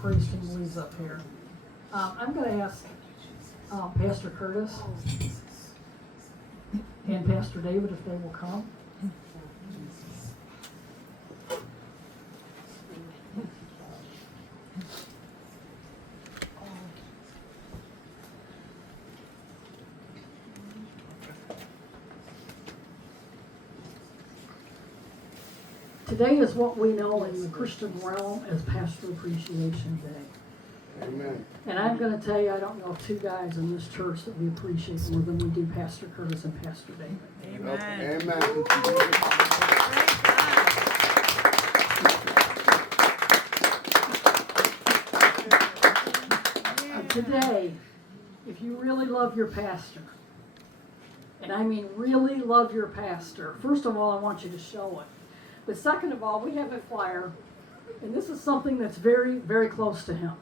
praise team leads up here. I'm going to ask Pastor Curtis and Pastor David if they will come. Today is what we know in the Christian realm as Pastor Appreciation Day. Amen. And I'm going to tell you, I don't know of two guys in this church that we appreciate more than we do Pastor Curtis and Pastor David. Amen. Amen. Today, if you really love your pastor, and I mean really love your pastor, first of all, I want you to show it. But second of all, we have a flyer, and this is something that's very, very close to him.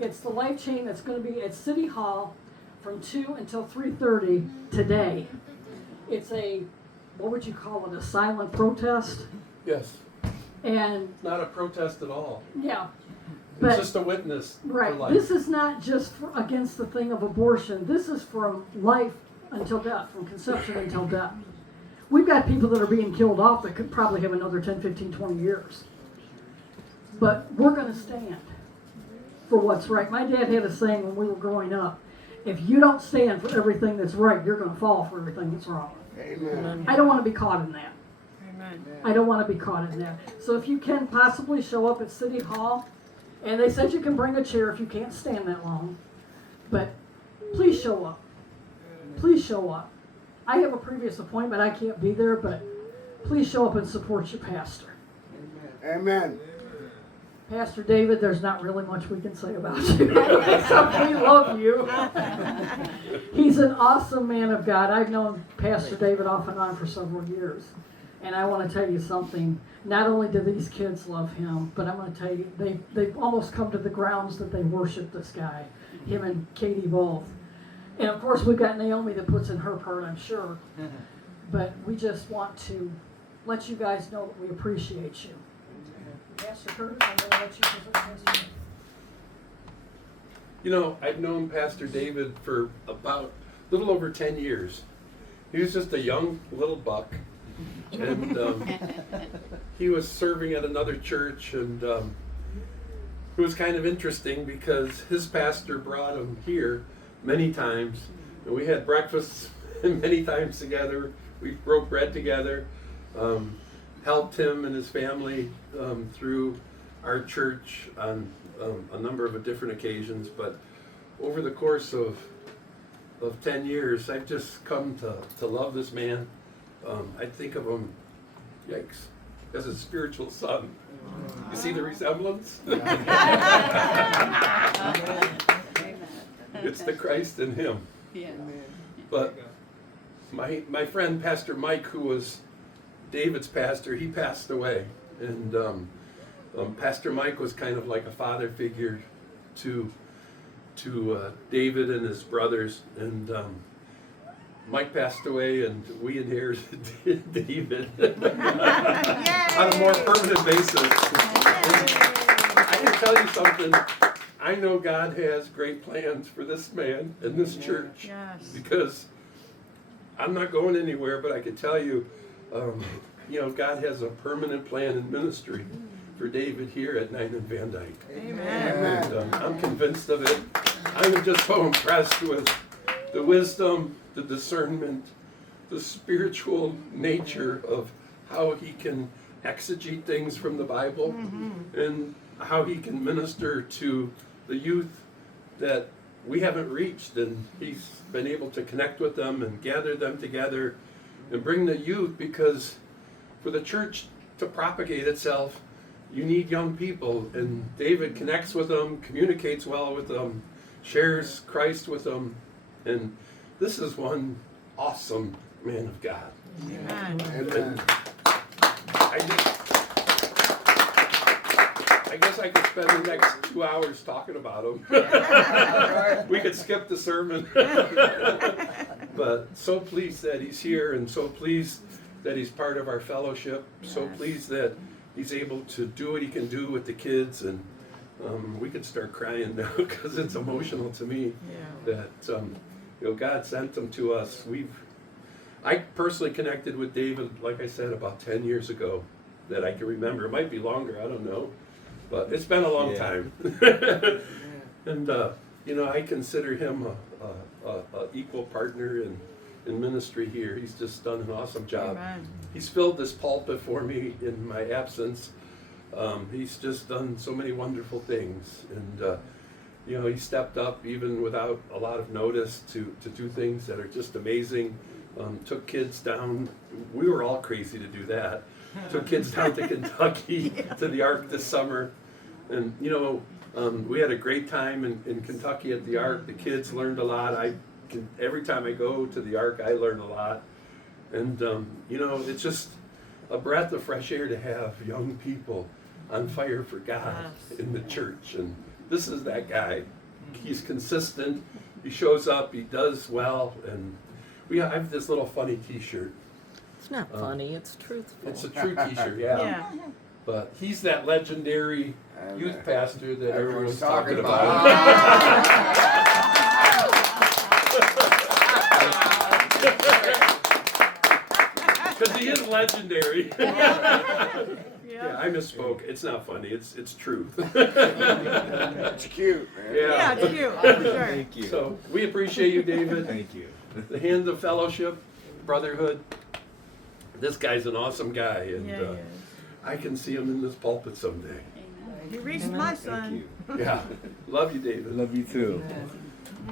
It's the life chain that's going to be at City Hall from 2 until 3:30 today. It's a, what would you call it, a silent protest? Yes, And, not a protest at all. yeah. It's But, just a witness to right, life. this is not just against the thing of abortion. This is from life until death, from conception until death. We've got people that are being killed off that could probably have another 10, 15, 20 years. But we're going to stand for what's right. My dad had a saying when we were growing up, if you don't stand for everything that's right, you're going to fall for everything that's wrong. Amen. I don't want to be caught in that. Amen. I don't want to be caught in that. So if you can possibly show up at City Hall, and they said you can bring a chair if you can't stand that long, but please show up. Please show up. I have a previous appointment, I can't be there, but please show up and support your pastor. Amen. Pastor David, there's not really much we can say about you. Except we love you. He's an awesome man of God. I've known Pastor David off and on for several years. And I want to tell you something. Not only do these kids love him, but I'm going to tell you, they've almost come to the grounds that they worship this guy, him and Katie both. And of course, we've got Naomi that puts in her part, I'm sure. But we just want to let you guys know that we appreciate you. Pastor Curtis, I'm going to let you present Pastor. You know, I've known Pastor David for about a little over 10 years. He was just a young little buck. And he was serving at another church, and it was kind of interesting because his pastor brought him here many times, and we had breakfast many times together. We broke bread together, helped him and his family through our church on a number of different occasions. But over the course of 10 years, I've just come to love this man. I think of him, yikes, as a spiritual son. You see the resemblance? It's the Christ in him. Yeah. But my friend Pastor Mike, who was David's pastor, he passed away. And Pastor Mike was kind of like a father figure to David and his brothers. And Mike passed away, and we inherited David on a more permanent basis. I can tell you something. I know God has great plans for this man and this church. Yes. Because I'm not going anywhere, but I can tell you, God has a permanent plan in ministry for David here at 9 and Van Dyke. Amen. And I'm convinced of it. I'm just so impressed with the wisdom, the discernment, the spiritual nature of how he can exegete things from the Bible, and how he can minister to the youth that we haven't reached, and he's been able to connect with them and gather them together and bring the youth, because for the church to propagate itself, you need young people, and David connects with them, communicates well with them, shares Christ with them, and this is one awesome man of God. Amen. Amen. I guess I could spend the next 2 hours talking about him. We could skip the sermon. But so pleased that he's here, and so pleased that he's part of our fellowship. So pleased that he's able to do what he can do with the kids, and We could start crying now because it's emotional to me Yeah. that God sent them to us. I personally connected with David, like I said, about 10 years ago that I can remember. It might be longer, I don't know, but it's been a long time. And I consider him a equal partner in ministry here. He's just done an awesome job. Amen. He's filled this pulpit for me in my absence. He's just done so many wonderful things, and he stepped up even without a lot of notice to do things that are just amazing. Took kids down. We were all crazy to do that. Took kids down to Kentucky to the Ark this summer, and we had a great time in Kentucky at the Ark. The kids learned a lot. Every time I go to the Ark, I learn a lot, and it's just a breath of fresh air to have young people on fire for God in the church. And this is that guy. He's consistent. He shows up. He does well. And I have this little funny T-shirt. It's not funny, it's truthful. It's a true T-shirt, yeah. But he's that legendary youth pastor that everyone's talking about. Because he is legendary. Yeah, I misspoke. It's not funny. It's truth. It's cute, man. Yeah, it's cute. For sure. Thank you. So we appreciate you, David. Thank you. The hands of fellowship, brotherhood. This guy's an awesome guy, and Yeah, he is. I can see him in this pulpit someday. He reached my Thank son. you. Yeah, love you, David. Love you too.